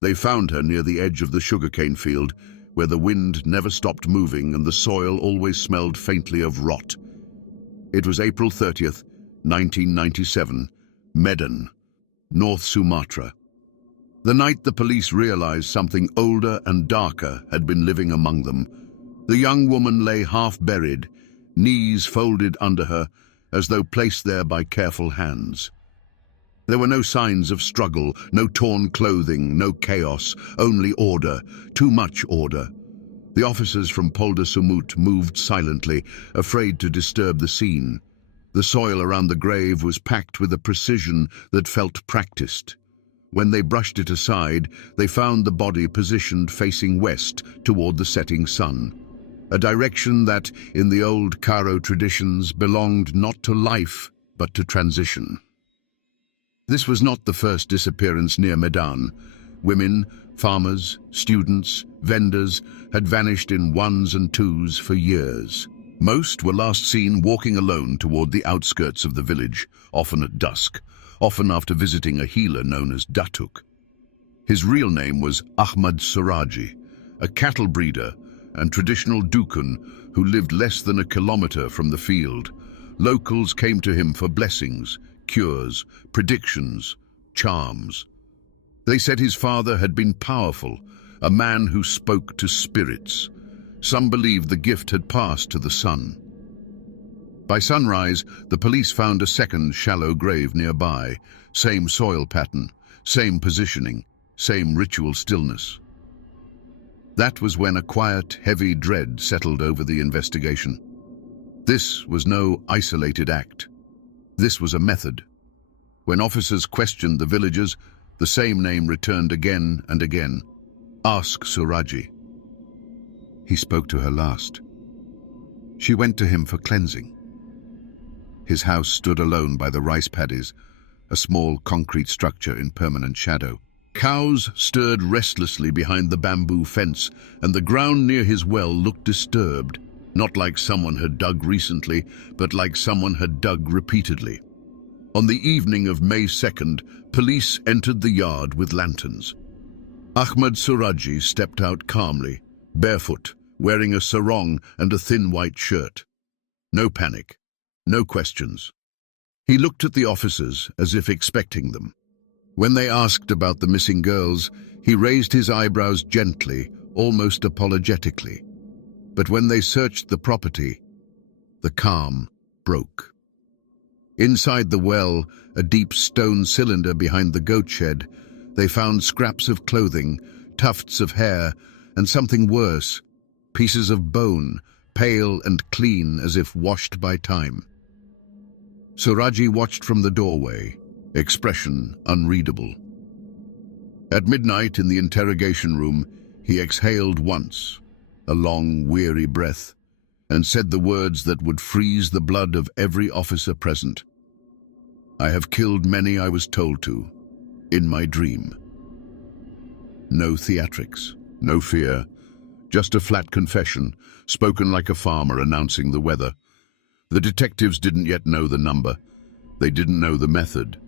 They found her near the edge of the sugarcane field, where the wind never stopped moving and the soil always smelled faintly of rot. It was April 30th, 1997, Medan, North Sumatra. The night the police realized something older and darker had been living among them. The young woman lay half-buried, knees folded under her, as though placed there by careful hands. There were no signs of struggle, no torn clothing, no chaos, only order, too much order. The officers from Polda Sumut moved silently, afraid to disturb the scene. The soil around the grave was packed with a precision that felt practiced. When they brushed it aside, they found the body positioned facing west toward the setting sun, a direction that, in the old Karo traditions, belonged not to life, but to transition. This was not the first disappearance near Medan. Women, farmers, students, vendors had vanished in ones and twos for years. Most were last seen walking alone toward the outskirts of the village, often at dusk, often after visiting a healer known as Datuk. His real name was Ahmad Suradji, a cattle breeder and traditional dukun who lived less than a kilometer from the field. Locals came to him for blessings, cures, predictions, charms. They said his father had been powerful, a man who spoke to spirits. Some believed the gift had passed to the son. By sunrise, the police found a second shallow grave nearby, same soil pattern, same positioning, same ritual stillness. That was when a quiet, heavy dread settled over the investigation. This was no isolated act. This was a method. When officers questioned the villagers, the same name returned again and again. Ask Suradji. He spoke to her last. She went to him for cleansing. His house stood alone by the rice paddies, a small concrete structure in permanent shadow. Cows stirred restlessly behind the bamboo fence, and the ground near his well looked disturbed, not like someone had dug recently, but like someone had dug repeatedly. On the evening of May 2nd, police entered the yard with lanterns. Ahmad Suradji stepped out calmly, barefoot, wearing a sarong and a thin white shirt. No panic, no questions. He looked at the officers as if expecting them. When they asked about the missing girls, he raised his eyebrows gently, almost apologetically. But when they searched the property, the calm broke. Inside the well, a deep stone cylinder behind the goat shed, they found scraps of clothing, tufts of hair, and something worse, pieces of bone, pale and clean as if washed by time. Suradji watched from the doorway, expression unreadable. At midnight in the interrogation room, he exhaled once, a long, weary breath, and said the words that would freeze the blood of every officer present. I have killed many I was told to, in my dream. No theatrics, no fear, just a flat confession, spoken like a farmer announcing the weather. The detectives didn't yet know the number. They didn't know the method.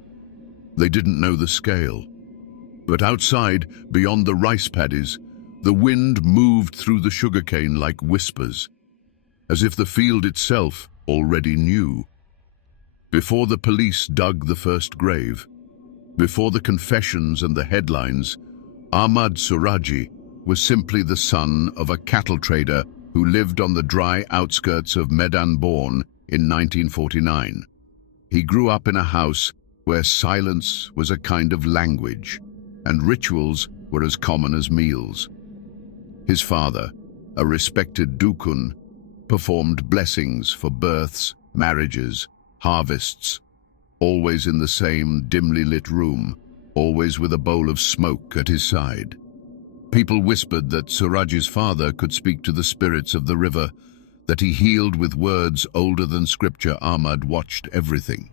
They didn't know the scale. But outside, beyond the rice paddies, the wind moved through the sugarcane like whispers, as if the field itself already knew. Before the police dug the first grave, before the confessions and the headlines, Ahmad Suradji was simply the son of a cattle trader who lived on the dry outskirts of Medan born in 1949. He grew up in a house where silence was a kind of language, and rituals were as common as meals. His father, a respected dukun, performed blessings for births, marriages, harvests, always in the same dimly lit room, always with a bowl of smoke at his side. People whispered that Suradji's father could speak to the spirits of the river, that he healed with words older than scripture. Ahmad watched everything.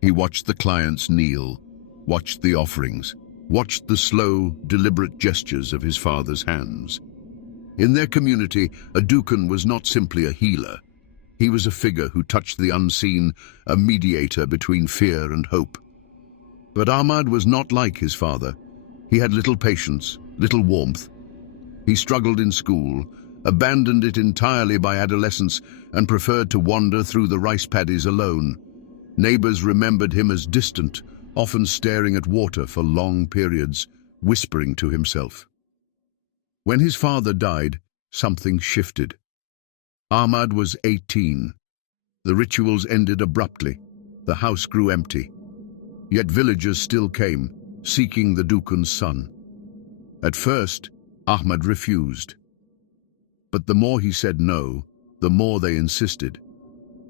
He watched the clients kneel, watched the offerings, watched the slow, deliberate gestures of his father's hands. In their community, a dukun was not simply a healer. He was a figure who touched the unseen, a mediator between fear and hope. But Ahmad was not like his father. He had little patience, little warmth. He struggled in school, abandoned it entirely by adolescence, and preferred to wander through the rice paddies alone. Neighbors remembered him as distant, often staring at water for long periods, whispering to himself. When his father died, something shifted. Ahmad was 18. The rituals ended abruptly. The house grew empty. Yet villagers still came, seeking the Dukun's son. At first, Ahmad refused. But the more he said no, the more they insisted.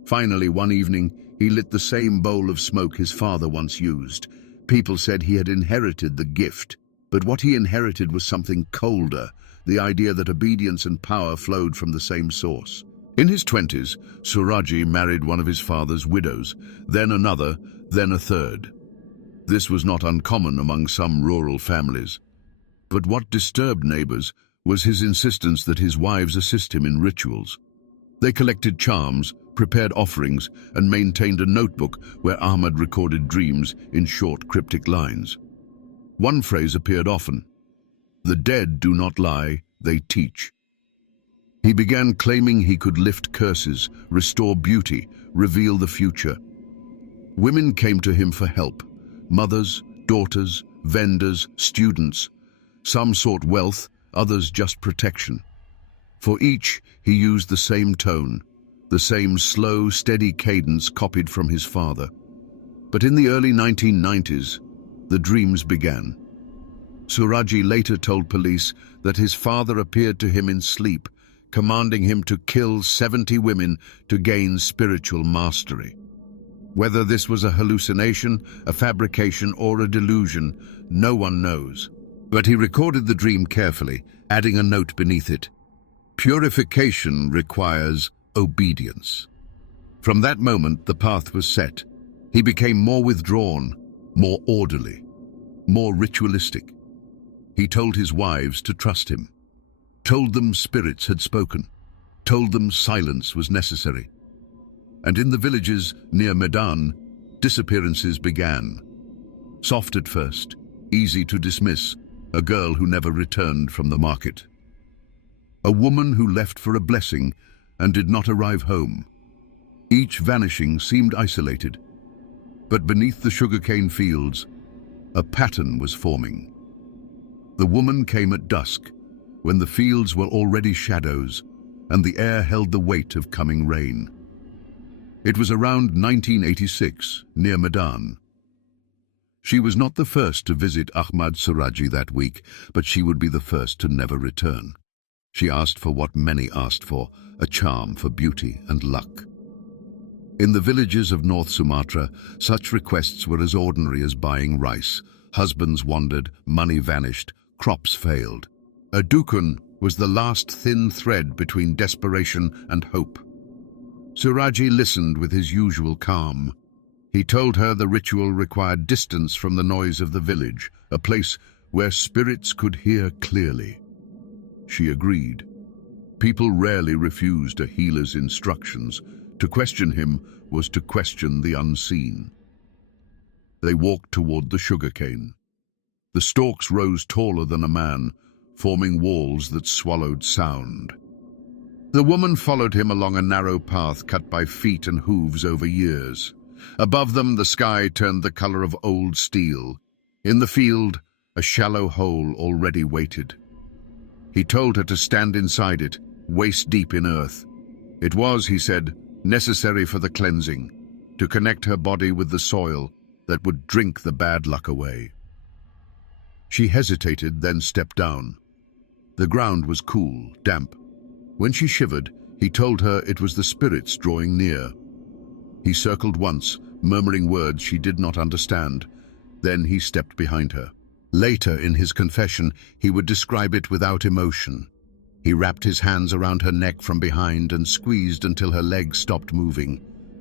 Finally, one evening, he lit the same bowl of smoke his father once used. People said he had inherited the gift, but what he inherited was something colder, the idea that obedience and power flowed from the same source. In his 20s, Suradji married one of his father's widows, then another, then a third. This was not uncommon among some rural families. But what disturbed neighbors was his insistence that his wives assist him in rituals. They collected charms, prepared offerings, and maintained a notebook where Ahmad recorded dreams in short, cryptic lines. One phrase appeared often: "The dead do not lie, they teach." He began claiming he could lift curses, restore beauty, reveal the future. Women came to him for help: mothers, daughters, vendors, students. Some sought wealth, others just protection. For each, he used the same tone, the same slow, steady cadence copied from his father. But in the early 1990s, the dreams began. Suradji later told police that his father appeared to him in sleep, commanding him to kill 70 women to gain spiritual mastery. Whether this was a hallucination, a fabrication, or a delusion, no one knows. But he recorded the dream carefully, adding a note beneath it: "Purification requires obedience." From that moment, the path was set. He became more withdrawn, more orderly, more ritualistic. He told his wives to trust him, told them spirits had spoken, told them silence was necessary. And in the villages near Medan, disappearances began. Soft at first, easy to dismiss: a girl who never returned from the market. A woman who left for a blessing and did not arrive home. Each vanishing seemed isolated. But beneath the sugarcane fields, a pattern was forming. The woman came at dusk, when the fields were already shadows and the air held the weight of coming rain. It was around 1986, near Medan. She was not the first to visit Ahmad Suradji that week, but she would be the first to never return. She asked for what many asked for: a charm for beauty and luck. In the villages of North Sumatra, such requests were as ordinary as buying rice. Husbands wandered, money vanished, crops failed. A dukun was the last thin thread between desperation and hope. Suradji listened with his usual calm. He told her the ritual required distance from the noise of the village, a place where spirits could hear clearly. She agreed. People rarely refused a healer's instructions. To question him was to question the unseen. They walked toward the sugarcane. The stalks rose taller than a man, forming walls that swallowed sound. The woman followed him along a narrow path cut by feet and hooves over years. Above them, the sky turned the color of old steel. In the field, a shallow hole already waited. He told her to stand inside it, waist-deep in earth. It was, he said, necessary for the cleansing, to connect her body with the soil that would drink the bad luck away. She hesitated, then stepped down. The ground was cool, damp. When she shivered, he told her it was the spirits drawing near. He circled once, murmuring words she did not understand. Then he stepped behind her. Later, in his confession, he would describe it without emotion. He wrapped his hands around her neck from behind and squeezed until her legs stopped moving.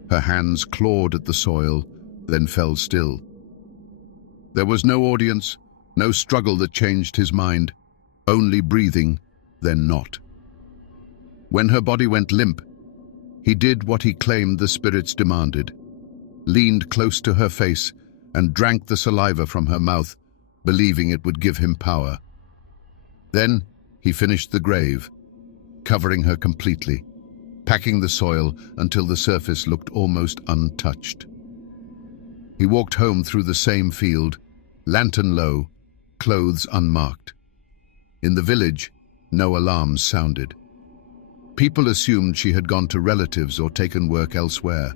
Her hands clawed at the soil, then fell still. There was no audience, no struggle that changed his mind, only breathing, then not. When her body went limp, he did what he claimed the spirits demanded, leaned close to her face and drank the saliva from her mouth believing it would give him power. Then he finished the grave, covering her completely, packing the soil until the surface looked almost untouched. He walked home through the same field, lantern low, clothes unmarked. In the village, no alarms sounded. People assumed she had gone to relatives or taken work elsewhere.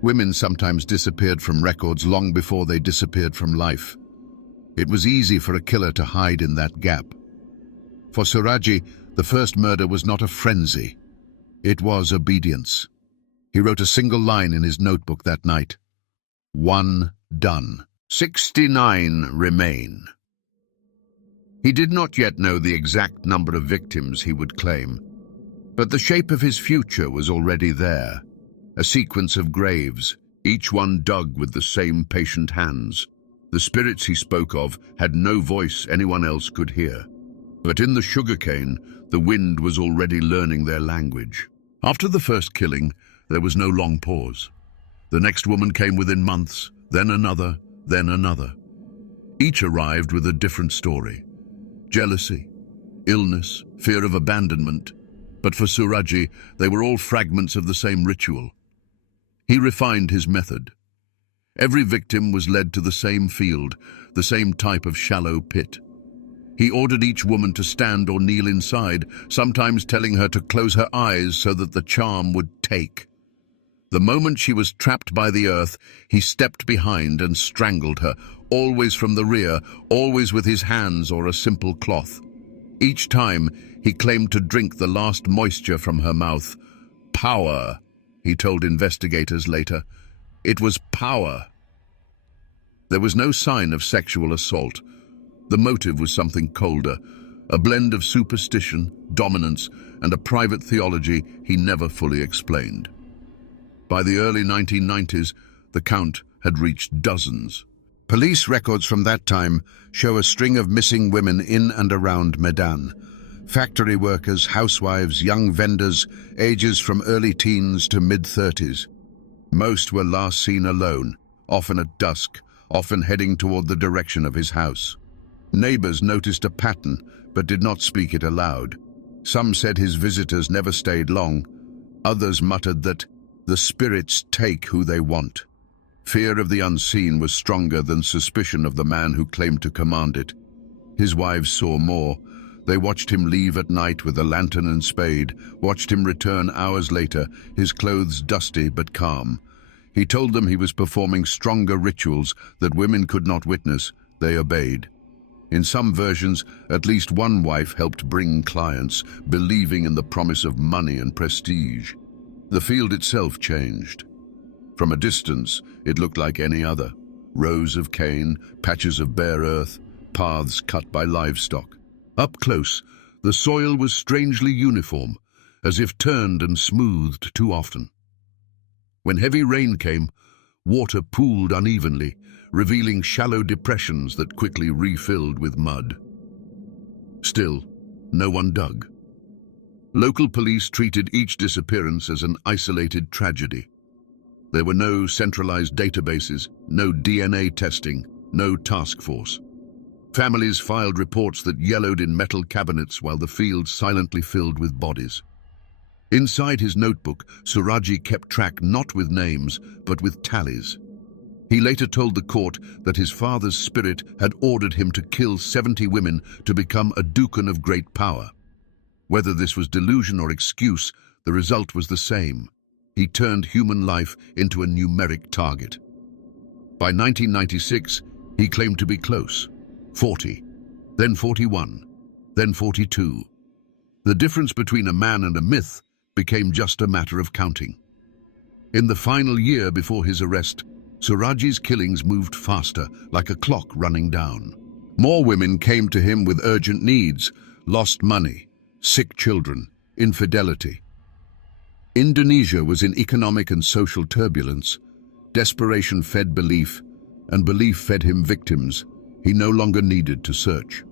Women sometimes disappeared from records long before they disappeared from life. It was easy for a killer to hide in that gap. For Suradji, the first murder was not a frenzy. It was obedience. He wrote a single line in his notebook that night. 1 done. 69 remain. He did not yet know the exact number of victims he would claim, but the shape of his future was already there. A sequence of graves, each one dug with the same patient hands. The spirits he spoke of had no voice anyone else could hear. But in the sugarcane, the wind was already learning their language. After the first killing, there was no long pause. The next woman came within months, then another, then another. Each arrived with a different story. Jealousy, illness, fear of abandonment. But for Suradji, they were all fragments of the same ritual. He refined his method. Every victim was led to the same field, the same type of shallow pit. He ordered each woman to stand or kneel inside, sometimes telling her to close her eyes so that the charm would take. The moment she was trapped by the earth, he stepped behind and strangled her, always from the rear, always with his hands or a simple cloth. Each time, he claimed to drink the last moisture from her mouth. Power, he told investigators later. It was power. There was no sign of sexual assault. The motive was something colder, a blend of superstition, dominance, and a private theology he never fully explained. By the early 1990s, the count had reached dozens. Police records from that time show a string of missing women in and around Medan. Factory workers, housewives, young vendors, ages from early teens to mid-30s. Most were last seen alone, often at dusk, often heading toward the direction of his house. Neighbors noticed a pattern, but did not speak it aloud. Some said his visitors never stayed long. Others muttered that the spirits take who they want. Fear of the unseen was stronger than suspicion of the man who claimed to command it. His wives saw more. They watched him leave at night with a lantern and spade, watched him return hours later, his clothes dusty but calm. He told them he was performing stronger rituals that women could not witness. They obeyed. In some versions, at least one wife helped bring clients, believing in the promise of money and prestige. The field itself changed. From a distance, it looked like any other. Rows of cane, patches of bare earth, paths cut by livestock. Up close, the soil was strangely uniform, as if turned and smoothed too often. When heavy rain came, water pooled unevenly, revealing shallow depressions that quickly refilled with mud. Still, no one dug. Local police treated each disappearance as an isolated tragedy. There were no centralized databases, no DNA testing, no task force. Families filed reports that yellowed in metal cabinets while the field silently filled with bodies. Inside his notebook, Suradji kept track not with names, but with tallies. He later told the court that his father's spirit had ordered him to kill 70 women to become a Dukan of great power. Whether this was delusion or excuse, the result was the same. He turned human life into a numeric target. By 1996, he claimed to be close. 40, then 41, then 42. The difference between a man and a myth became just a matter of counting. In the final year before his arrest, Suradji's killings moved faster, like a clock running down. More women came to him with urgent needs, lost money, sick children, infidelity. Indonesia was in economic and social turbulence. Desperation fed belief, and belief fed him victims he no longer needed to search.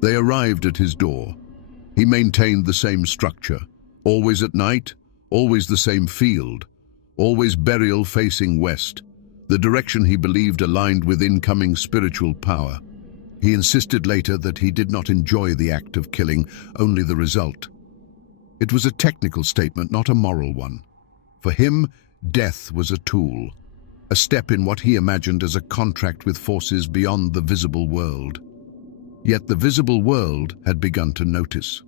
They arrived at his door. He maintained the same structure, always at night, always the same field, always burial facing west, the direction he believed aligned with incoming spiritual power. He insisted later that he did not enjoy the act of killing, only the result. It was a technical statement, not a moral one. For him, death was a tool, a step in what he imagined as a contract with forces beyond the visible world. Yet the visible world had begun to notice.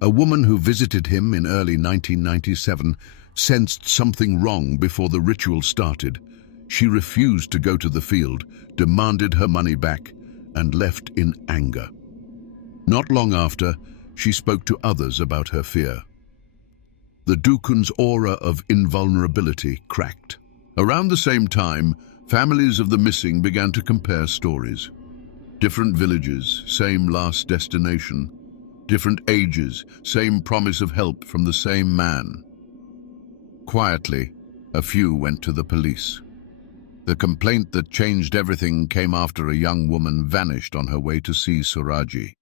A woman who visited him in early 1997 sensed something wrong before the ritual started. She refused to go to the field, demanded her money back, and left in anger. Not long after, she spoke to others about her fear. The Dukun's aura of invulnerability cracked. Around the same time, families of the missing began to compare stories. Different villages, same last destination. Different ages, same promise of help from the same man. Quietly, a few went to the police. The complaint that changed everything came after a young woman vanished on her way to see Suradji.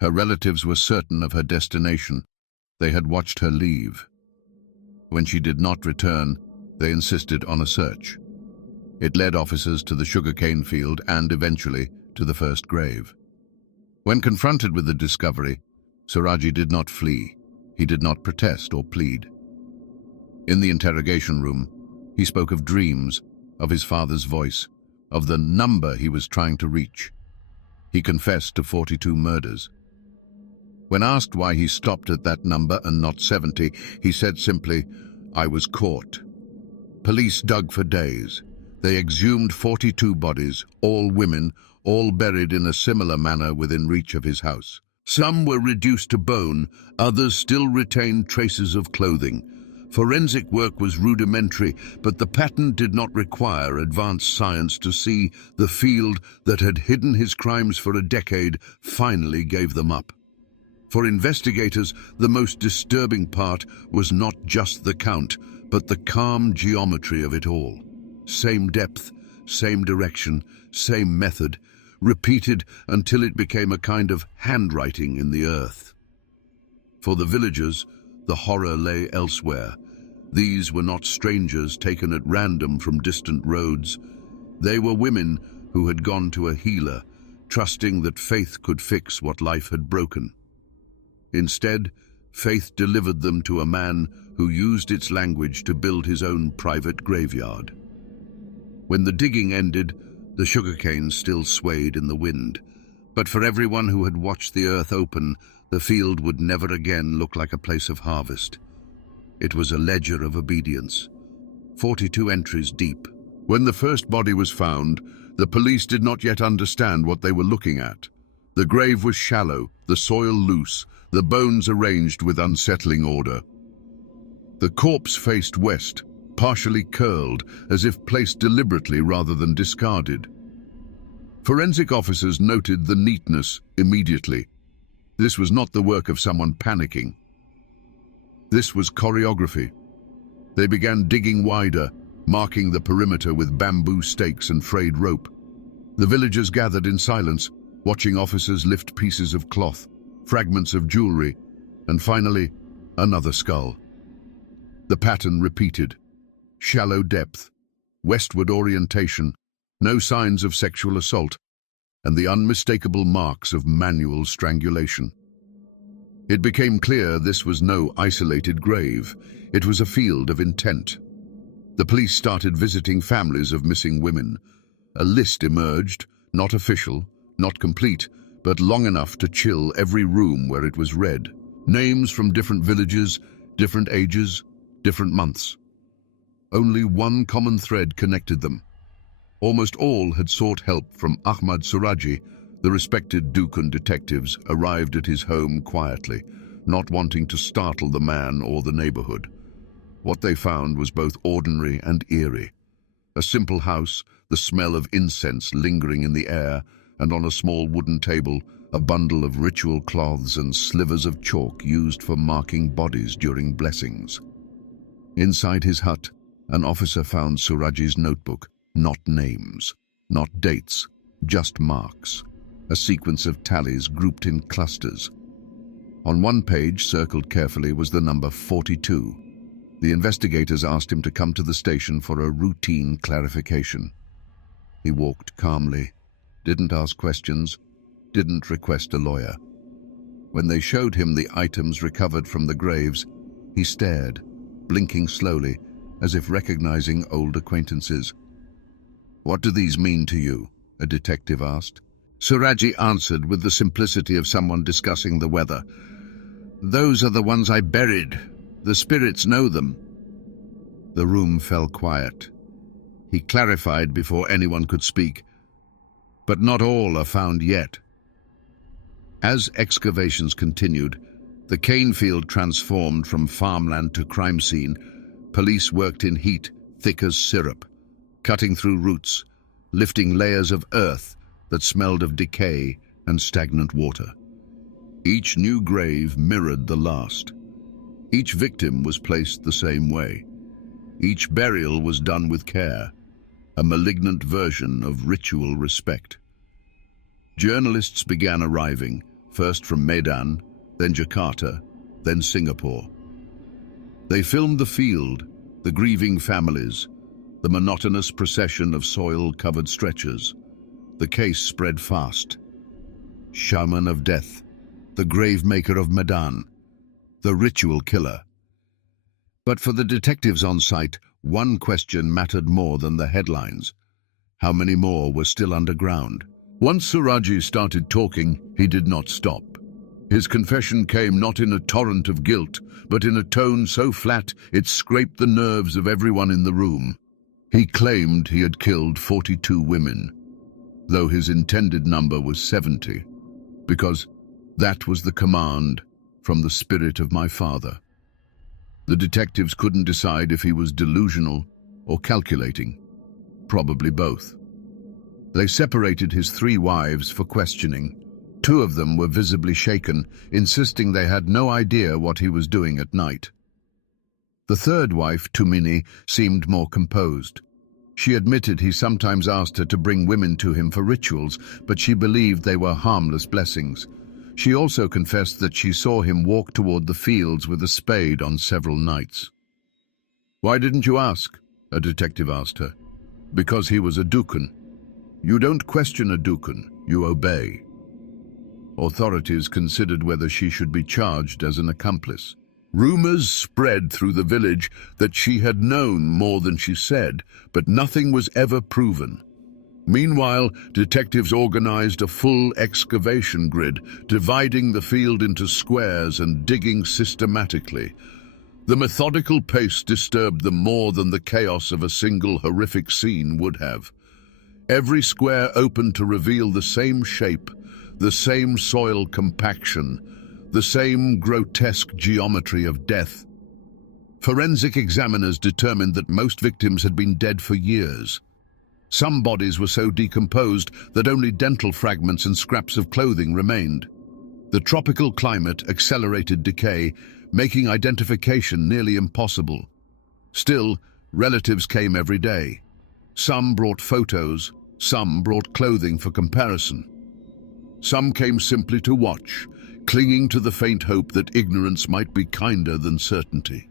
Her relatives were certain of her destination. They had watched her leave. When she did not return, they insisted on a search. It led officers to the sugarcane field and, eventually, to the first grave. When confronted with the discovery, Suradji did not flee. He did not protest or plead. In the interrogation room, he spoke of dreams, of his father's voice, of the number he was trying to reach. He confessed to 42 murders. When asked why he stopped at that number and not 70, he said simply, "I was caught." Police dug for days. They exhumed 42 bodies, all women, all buried in a similar manner within reach of his house. Some were reduced to bone, others still retained traces of clothing. Forensic work was rudimentary, but the pattern did not require advanced science to see the field that had hidden his crimes for a decade finally gave them up. For investigators, the most disturbing part was not just the count, but the calm geometry of it all. Same depth, same direction, same method, repeated until it became a kind of handwriting in the earth. For the villagers, the horror lay elsewhere. These were not strangers taken at random from distant roads. They were women who had gone to a healer, trusting that faith could fix what life had broken. Instead, faith delivered them to a man who used its language to build his own private graveyard. When the digging ended, the sugarcane still swayed in the wind. But for everyone who had watched the earth open, the field would never again look like a place of harvest. It was a ledger of obedience, 42 entries deep. When the first body was found, the police did not yet understand what they were looking at. The grave was shallow, the soil loose, the bones arranged with unsettling order. The corpse faced west, partially curled, as if placed deliberately rather than discarded. Forensic officers noted the neatness immediately. This was not the work of someone panicking. This was choreography. They began digging wider, marking the perimeter with bamboo stakes and frayed rope. The villagers gathered in silence, watching officers lift pieces of cloth, fragments of jewelry, and finally, another skull. The pattern repeated. Shallow depth, westward orientation, no signs of sexual assault, and the unmistakable marks of manual strangulation. It became clear this was no isolated grave. It was a field of intent. The police started visiting families of missing women. A list emerged, not official, not complete, but long enough to chill every room where it was read. Names from different villages, different ages, different months. Only one common thread connected them. Almost all had sought help from Ahmad Suradji. The respected Dukun detectives arrived at his home quietly, not wanting to startle the man or the neighborhood. What they found was both ordinary and eerie. A simple house, the smell of incense lingering in the air, and on a small wooden table, a bundle of ritual cloths and slivers of chalk used for marking bodies during blessings. Inside his hut, an officer found Suradji's notebook, not names, not dates, just marks. A sequence of tallies grouped in clusters. On one page, circled carefully, was the number 42. The investigators asked him to come to the station for a routine clarification. He walked calmly, didn't ask questions, didn't request a lawyer. When they showed him the items recovered from the graves, he stared, blinking slowly, as if recognizing old acquaintances. "What do these mean to you?" a detective asked. Suradji answered with the simplicity of someone discussing the weather. "Those are the ones I buried. The spirits know them." The room fell quiet. He clarified before anyone could speak. "But not all are found yet." As excavations continued, the cane field transformed from farmland to crime scene. Police worked in heat thick as syrup, cutting through roots, lifting layers of earth that smelled of decay and stagnant water. Each new grave mirrored the last. Each victim was placed the same way. Each burial was done with care, a malignant version of ritual respect. Journalists began arriving, first from Medan, then Jakarta, then Singapore. They filmed the field, the grieving families, the monotonous procession of soil-covered stretchers. The case spread fast. Shaman of death, the gravemaker of Medan, the ritual killer. But for the detectives on site, one question mattered more than the headlines. How many more were still underground? Once Suradji started talking, he did not stop. His confession came not in a torrent of guilt, but in a tone so flat it scraped the nerves of everyone in the room. He claimed he had killed 42 women, though his intended number was 70, because that was the command from the spirit of my father. The detectives couldn't decide if he was delusional or calculating, probably both. They separated his 3 wives for questioning. 2 of them were visibly shaken, insisting they had no idea what he was doing at night. The 3rd wife, Tumini, seemed more composed. She admitted he sometimes asked her to bring women to him for rituals, but she believed they were harmless blessings. She also confessed that she saw him walk toward the fields with a spade on several nights. "Why didn't you ask?" a detective asked her. "Because he was a dukun. You don't question a dukun, you obey." Authorities considered whether she should be charged as an accomplice. Rumors spread through the village that she had known more than she said, but nothing was ever proven. Meanwhile, detectives organized a full excavation grid, dividing the field into squares and digging systematically. The methodical pace disturbed them more than the chaos of a single horrific scene would have. Every square opened to reveal the same shape, the same soil compaction, the same grotesque geometry of death. Forensic examiners determined that most victims had been dead for years. Some bodies were so decomposed that only dental fragments and scraps of clothing remained. The tropical climate accelerated decay, making identification nearly impossible. Still, relatives came every day. Some brought photos, some brought clothing for comparison. Some came simply to watch, clinging to the faint hope that ignorance might be kinder than certainty.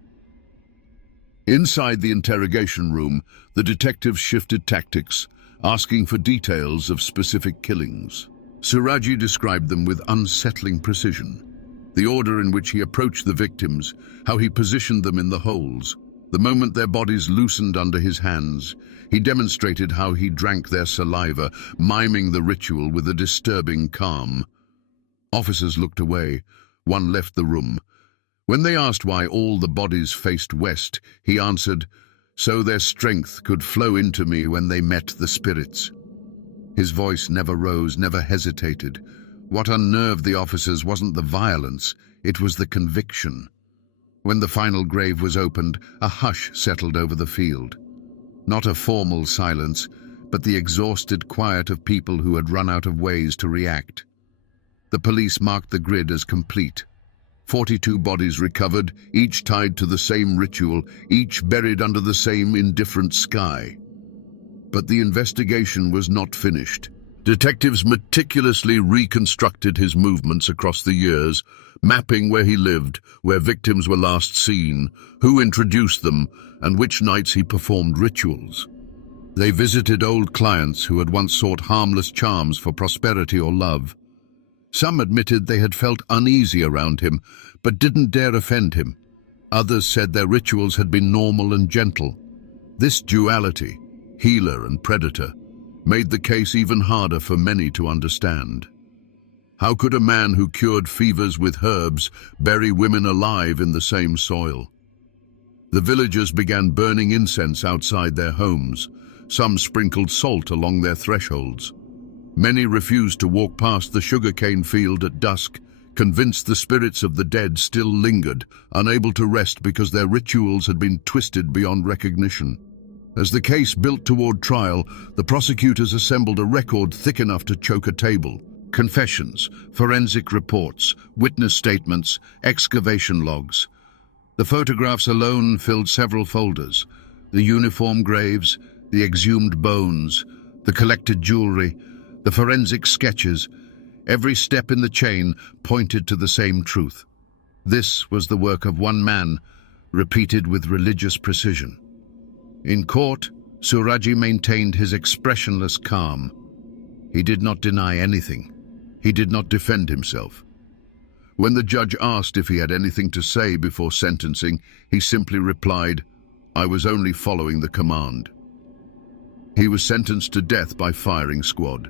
Inside the interrogation room, the detectives shifted tactics, asking for details of specific killings. Suradji described them with unsettling precision. The order in which he approached the victims, how he positioned them in the holes. The moment their bodies loosened under his hands, he demonstrated how he drank their saliva, miming the ritual with a disturbing calm. Officers looked away. One left the room. When they asked why all the bodies faced west, he answered, "So their strength could flow into me when they met the spirits." His voice never rose, never hesitated. What unnerved the officers wasn't the violence, it was the conviction. When the final grave was opened, a hush settled over the field. Not a formal silence, but the exhausted quiet of people who had run out of ways to react. The police marked the grid as complete. 42 bodies recovered, each tied to the same ritual, each buried under the same indifferent sky. But the investigation was not finished. Detectives meticulously reconstructed his movements across the years, mapping where he lived, where victims were last seen, who introduced them, and which nights he performed rituals. They visited old clients who had once sought harmless charms for prosperity or love. Some admitted they had felt uneasy around him, but didn't dare offend him. Others said their rituals had been normal and gentle. This duality, healer and predator, made the case even harder for many to understand. How could a man who cured fevers with herbs bury women alive in the same soil? The villagers began burning incense outside their homes. Some sprinkled salt along their thresholds. Many refused to walk past the sugarcane field at dusk, convinced the spirits of the dead still lingered, unable to rest because their rituals had been twisted beyond recognition. As the case built toward trial, the prosecutors assembled a record thick enough to choke a table. Confessions, forensic reports, witness statements, excavation logs. The photographs alone filled several folders. The uniform graves, the exhumed bones, the collected jewelry, the forensic sketches. Every step in the chain pointed to the same truth. This was the work of one man, repeated with religious precision. In court, Suradji maintained his expressionless calm. He did not deny anything. He did not defend himself. When the judge asked if he had anything to say before sentencing, he simply replied, "I was only following the command." He was sentenced to death by firing squad.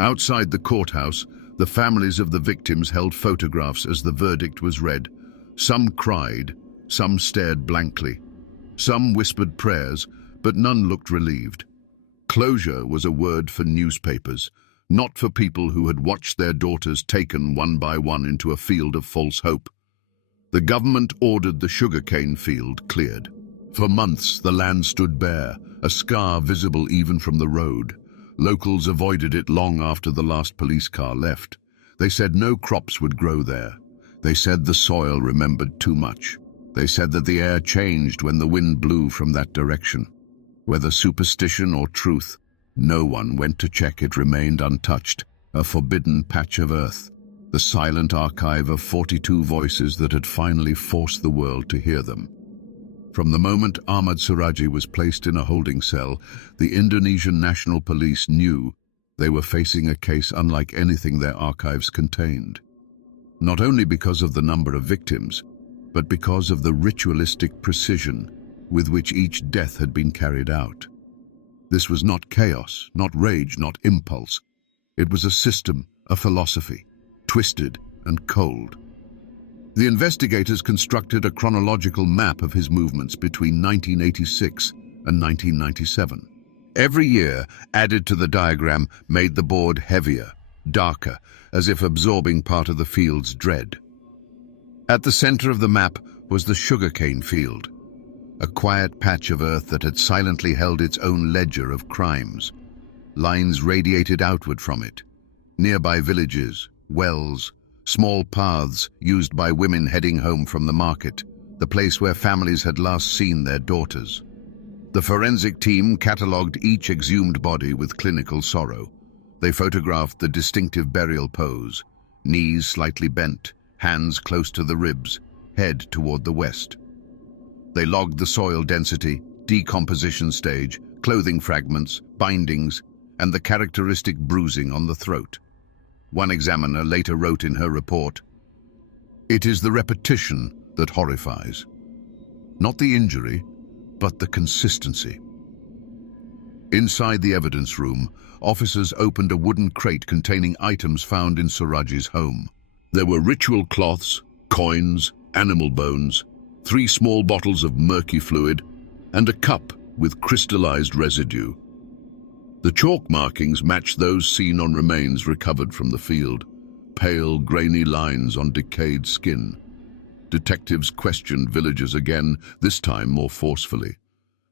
Outside the courthouse, the families of the victims held photographs as the verdict was read. Some cried, some stared blankly. Some whispered prayers, but none looked relieved. Closure was a word for newspapers, not for people who had watched their daughters taken one by one into a field of false hope. The government ordered the sugarcane field cleared. For months, the land stood bare, a scar visible even from the road. Locals avoided it long after the last police car left. They said no crops would grow there. They said the soil remembered too much. They said that the air changed when the wind blew from that direction. Whether superstition or truth, no one went to check. It remained untouched, a forbidden patch of earth, the silent archive of 42 voices that had finally forced the world to hear them. From the moment Ahmad Suradji was placed in a holding cell, the Indonesian National Police knew they were facing a case unlike anything their archives contained. Not only because of the number of victims, but because of the ritualistic precision with which each death had been carried out. This was not chaos, not rage, not impulse. It was a system, a philosophy, twisted and cold. The investigators constructed a chronological map of his movements between 1986 and 1997. Every year added to the diagram made the board heavier, darker, as if absorbing part of the field's dread. At the center of the map was the sugarcane field, a quiet patch of earth that had silently held its own ledger of crimes. Lines radiated outward from it. Nearby villages, wells, small paths used by women heading home from the market, the place where families had last seen their daughters. The forensic team catalogued each exhumed body with clinical sorrow. They photographed the distinctive burial pose, knees slightly bent, hands close to the ribs, head toward the west. They logged the soil density, decomposition stage, clothing fragments, bindings, and the characteristic bruising on the throat. One examiner later wrote in her report, "It is the repetition that horrifies. Not the injury, but the consistency." Inside the evidence room, officers opened a wooden crate containing items found in Suradji's home. There were ritual cloths, coins, animal bones, 3 small bottles of murky fluid, and a cup with crystallized residue. The chalk markings matched those seen on remains recovered from the field, pale, grainy lines on decayed skin. Detectives questioned villagers again, this time more forcefully.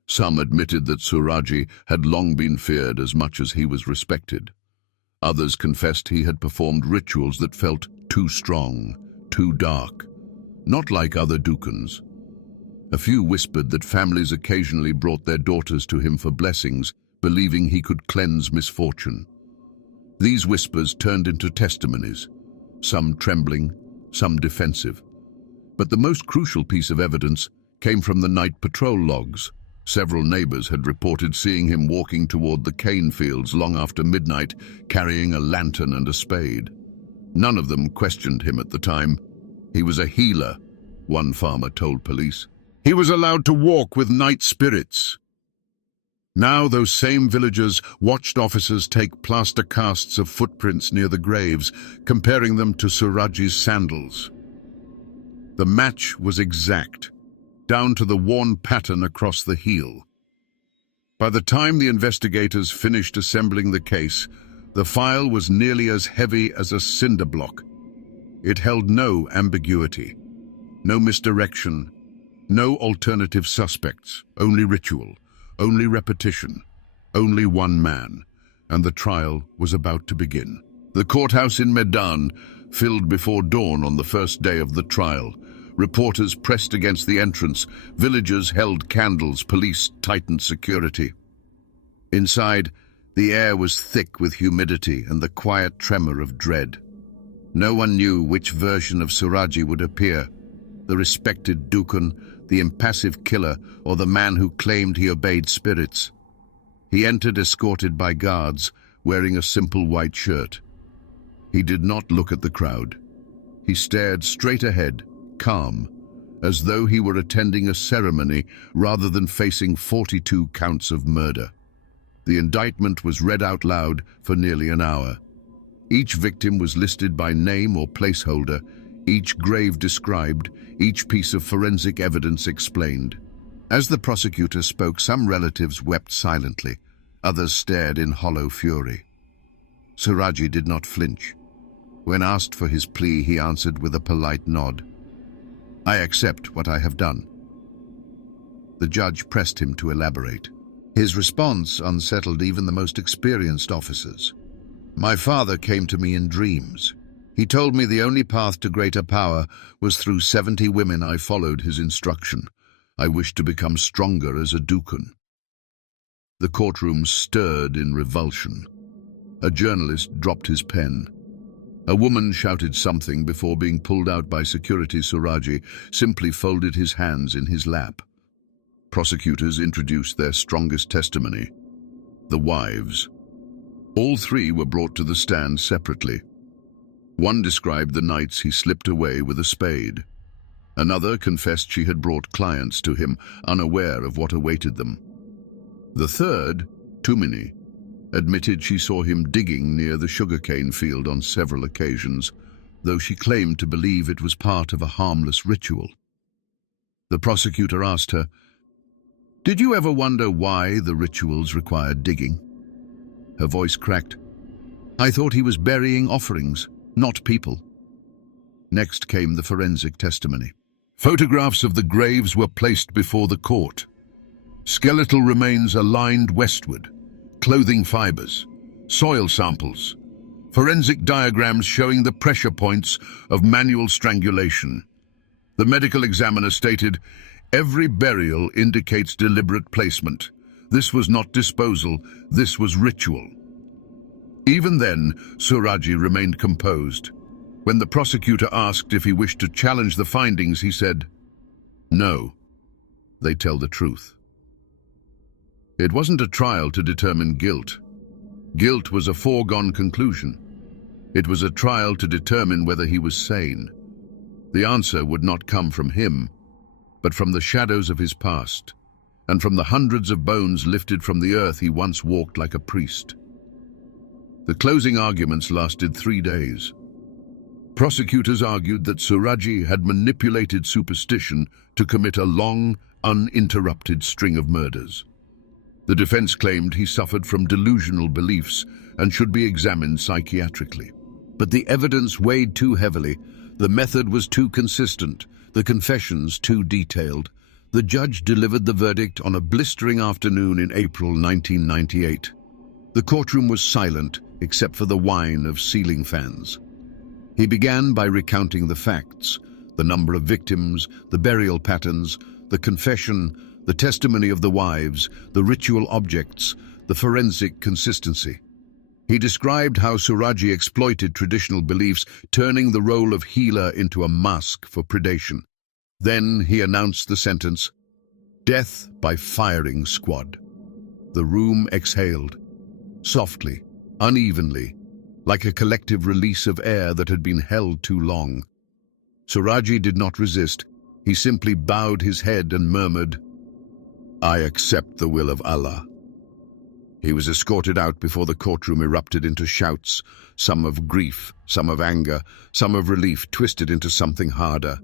Some admitted that Suradji had long been feared as much as he was respected. Others confessed he had performed rituals that felt too strong, too dark, not like other Dukans. A few whispered that families occasionally brought their daughters to him for blessings, believing he could cleanse misfortune. These whispers turned into testimonies, some trembling, some defensive. But the most crucial piece of evidence came from the night patrol logs. Several neighbors had reported seeing him walking toward the cane fields long after midnight, carrying a lantern and a spade. None of them questioned him at the time. He was a healer, one farmer told police. He was allowed to walk with night spirits. Now those same villagers watched officers take plaster casts of footprints near the graves, comparing them to Suradji's sandals. The match was exact, down to the worn pattern across the heel. By the time the investigators finished assembling the case, the file was nearly as heavy as a cinder block. It held no ambiguity, no misdirection, no alternative suspects, only ritual, only repetition, only one man, and the trial was about to begin. The courthouse in Medan filled before dawn on the first day of the trial. Reporters pressed against the entrance, villagers held candles, police tightened security. Inside, the air was thick with humidity and the quiet tremor of dread. No one knew which version of Suradji would appear, the respected Dukun, the impassive killer, or the man who claimed he obeyed spirits. He entered escorted by guards, wearing a simple white shirt. He did not look at the crowd. He stared straight ahead, calm, as though he were attending a ceremony rather than facing 42 counts of murder. The indictment was read out loud for nearly an hour. Each victim was listed by name or placeholder, each grave described, each piece of forensic evidence explained. As the prosecutor spoke, some relatives wept silently, others stared in hollow fury. Suradji did not flinch. When asked for his plea, he answered with a polite nod. "I accept what I have done." The judge pressed him to elaborate. His response unsettled even the most experienced officers. "My father came to me in dreams. He told me the only path to greater power was through 70 women. I followed his instruction. I wished to become stronger as a Dukun." The courtroom stirred in revulsion. A journalist dropped his pen. A woman shouted something before being pulled out by security. Suradji simply folded his hands in his lap. Prosecutors introduced their strongest testimony, the wives. All three were brought to the stand separately. One described the nights he slipped away with a spade. Another confessed she had brought clients to him, unaware of what awaited them. The third, Tumini, admitted she saw him digging near the sugarcane field on several occasions, though she claimed to believe it was part of a harmless ritual. The prosecutor asked her, "Did you ever wonder why the rituals required digging?" Her voice cracked. "I thought he was burying offerings, not people." Next came the forensic testimony. Photographs of the graves were placed before the court. Skeletal remains aligned westward, clothing fibers, soil samples, forensic diagrams showing the pressure points of manual strangulation. The medical examiner stated, "Every burial indicates deliberate placement. This was not disposal, this was ritual." Even then, Suradji remained composed. When the prosecutor asked if he wished to challenge the findings, he said, "No, they tell the truth." It wasn't a trial to determine guilt. Guilt was a foregone conclusion. It was a trial to determine whether he was sane. The answer would not come from him, but from the shadows of his past, and from the hundreds of bones lifted from the earth he once walked like a priest. The closing arguments lasted 3 days. Prosecutors argued that Suradji had manipulated superstition to commit a long, uninterrupted string of murders. The defense claimed he suffered from delusional beliefs and should be examined psychiatrically. But the evidence weighed too heavily, the method was too consistent, the confessions too detailed. The judge delivered the verdict on a blistering afternoon in April 1998. The courtroom was silent, except for the whine of ceiling fans. He began by recounting the facts, the number of victims, the burial patterns, the confession, the testimony of the wives, the ritual objects, the forensic consistency. He described how Suradji exploited traditional beliefs, turning the role of healer into a mask for predation. Then he announced the sentence, "Death by firing squad." The room exhaled, softly, unevenly, like a collective release of air that had been held too long. Suradji did not resist. He simply bowed his head and murmured, "I accept the will of Allah." He was escorted out before the courtroom erupted into shouts, some of grief, some of anger, some of relief twisted into something harder.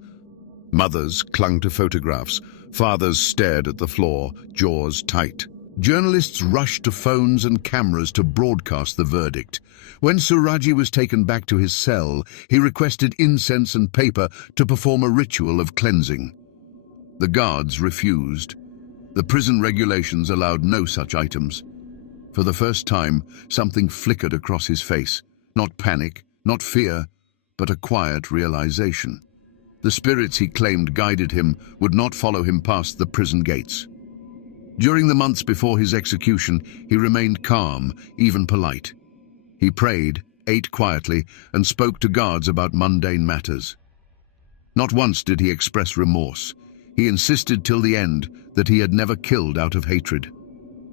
Mothers clung to photographs, fathers stared at the floor, jaws tight. Journalists rushed to phones and cameras to broadcast the verdict. When Suradji was taken back to his cell, he requested incense and paper to perform a ritual of cleansing. The guards refused. The prison regulations allowed no such items. For the first time, something flickered across his face. Not panic, not fear, but a quiet realization. The spirits he claimed guided him would not follow him past the prison gates. During the months before his execution, he remained calm, even polite. He prayed, ate quietly, and spoke to guards about mundane matters. Not once did he express remorse. He insisted till the end that he had never killed out of hatred.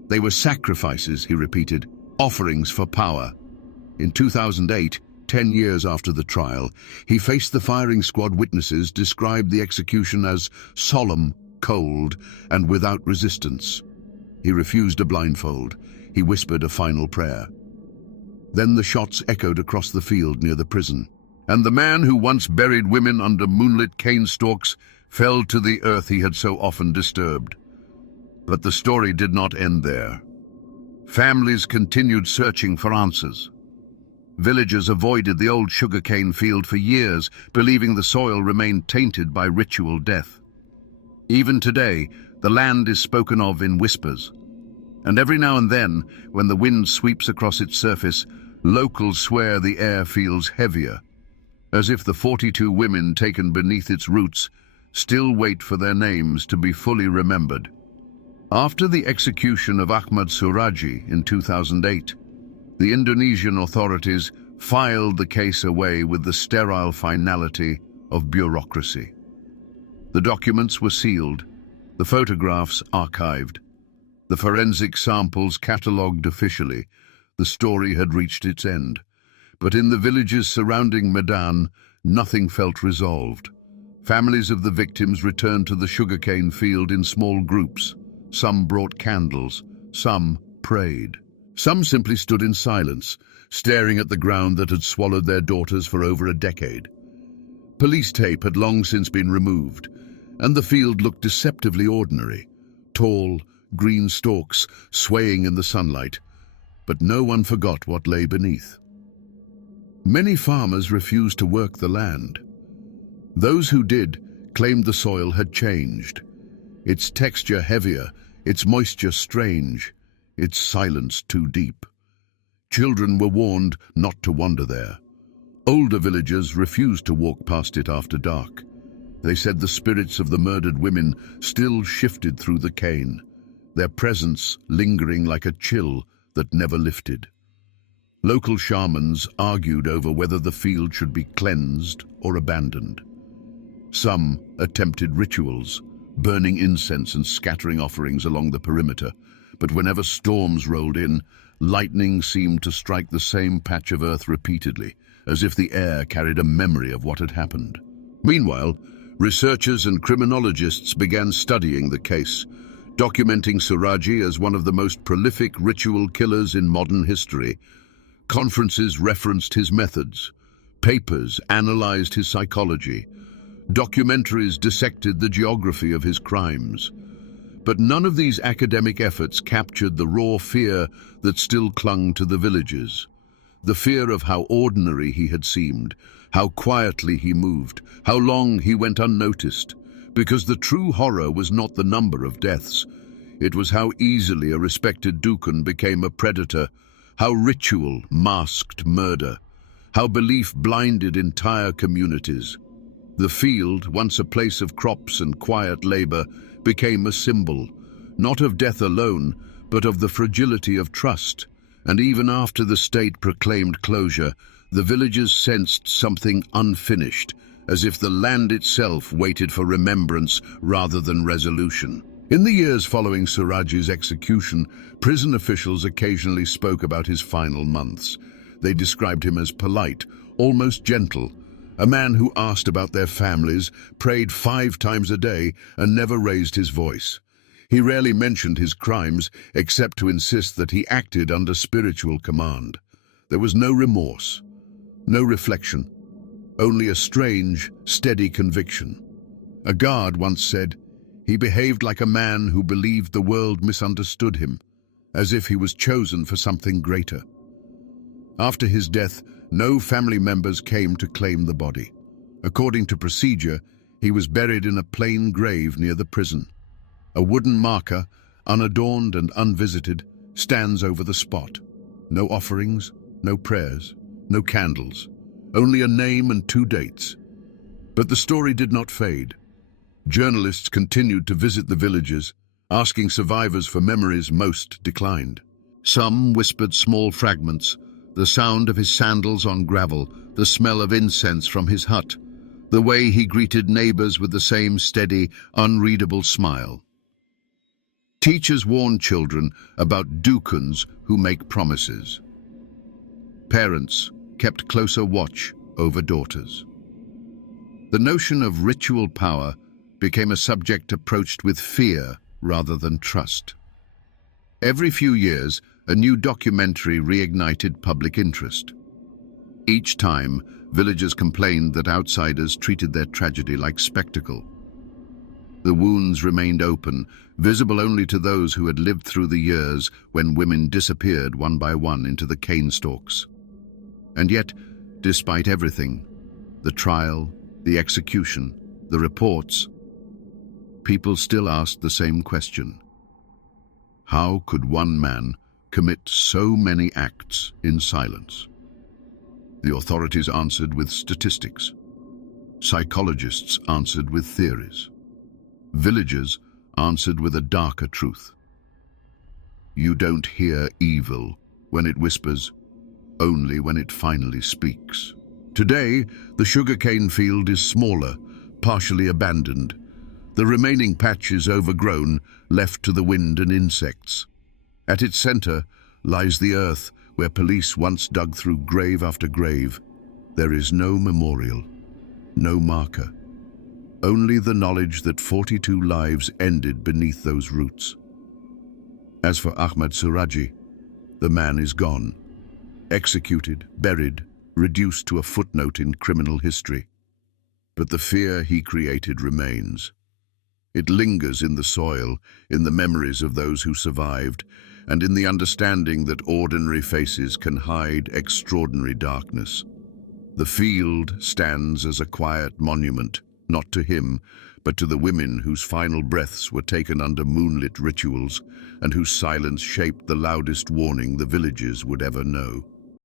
They were sacrifices, he repeated, offerings for power. In 2008, 10 years after the trial, he faced the firing squad witnesses, described the execution as solemn, cold, and without resistance. He refused a blindfold. He whispered a final prayer. Then the shots echoed across the field near the prison, and the man who once buried women under moonlit cane stalks fell to the earth he had so often disturbed. But the story did not end there. Families continued searching for answers. Villagers avoided the old sugarcane field for years, believing the soil remained tainted by ritual death. Even today, the land is spoken of in whispers. And every now and then, when the wind sweeps across its surface, locals swear the air feels heavier, as if the 42 women taken beneath its roots still wait for their names to be fully remembered. After the execution of Ahmad Suradji in 2008, the Indonesian authorities filed the case away with the sterile finality of bureaucracy. The documents were sealed, the photographs archived, the forensic samples catalogued officially. The story had reached its end. But in the villages surrounding Medan, nothing felt resolved. Families of the victims returned to the sugarcane field in small groups. Some brought candles, some prayed. Some simply stood in silence, staring at the ground that had swallowed their daughters for over a decade. Police tape had long since been removed, and the field looked deceptively ordinary. Tall, green stalks swaying in the sunlight, but no one forgot what lay beneath. Many farmers refused to work the land. Those who did claimed the soil had changed, its texture heavier, its moisture strange, its silence too deep. Children were warned not to wander there. Older villagers refused to walk past it after dark. They said the spirits of the murdered women still shifted through the cane, their presence lingering like a chill that never lifted. Local shamans argued over whether the field should be cleansed or abandoned. Some attempted rituals, burning incense and scattering offerings along the perimeter, but whenever storms rolled in, lightning seemed to strike the same patch of earth repeatedly, as if the air carried a memory of what had happened. Meanwhile, researchers and criminologists began studying the case, documenting Suradji as one of the most prolific ritual killers in modern history. Conferences referenced his methods, papers analyzed his psychology, documentaries dissected the geography of his crimes. But none of these academic efforts captured the raw fear that still clung to the villages. The fear of how ordinary he had seemed, how quietly he moved, how long he went unnoticed. Because the true horror was not the number of deaths. It was how easily a respected Dukun became a predator, how ritual masked murder, how belief blinded entire communities. The field, once a place of crops and quiet labor, became a symbol, not of death alone, but of the fragility of trust, And even after the state proclaimed closure, the villagers sensed something unfinished, as if the land itself waited for remembrance rather than resolution. In the years following Suradji's execution, prison officials occasionally spoke about his final months. They described him as polite, almost gentle, a man who asked about their families, prayed 5 times a day, and never raised his voice. He rarely mentioned his crimes, except to insist that he acted under spiritual command. There was no remorse, no reflection, only a strange, steady conviction. A guard once said, "He behaved like a man who believed the world misunderstood him, as if he was chosen for something greater." After his death, no family members came to claim the body. According to procedure, he was buried in a plain grave near the prison. A wooden marker, unadorned and unvisited, stands over the spot. No offerings, no prayers, no candles, only a name and 2 dates. But the story did not fade. Journalists continued to visit the villages, asking survivors for memories most declined. Some whispered small fragments, the sound of his sandals on gravel, the smell of incense from his hut, the way he greeted neighbors with the same steady, unreadable smile. Teachers warned children about dukuns who make promises. Parents kept closer watch over daughters. The notion of ritual power became a subject approached with fear rather than trust. Every few years, a new documentary reignited public interest. Each time, villagers complained that outsiders treated their tragedy like spectacle. The wounds remained open, visible only to those who had lived through the years when women disappeared one by one into the cane stalks. And yet, despite everything, the trial, the execution, the reports, people still asked the same question. How could one man commit so many acts in silence? The authorities answered with statistics. Psychologists answered with theories. Villagers answered with a darker truth. You don't hear evil when it whispers, only when it finally speaks. Today, the sugarcane field is smaller, partially abandoned. The remaining patch is overgrown, left to the wind and insects. At its center lies the earth where police once dug through grave after grave. There is no memorial, no marker, only the knowledge that 42 lives ended beneath those roots. As for Ahmad Suradji, the man is gone, executed, buried, reduced to a footnote in criminal history. But the fear he created remains. It lingers in the soil, in the memories of those who survived, and in the understanding that ordinary faces can hide extraordinary darkness. The field stands as a quiet monument, not to him, but to the women whose final breaths were taken under moonlit rituals, and whose silence shaped the loudest warning the villages would ever know.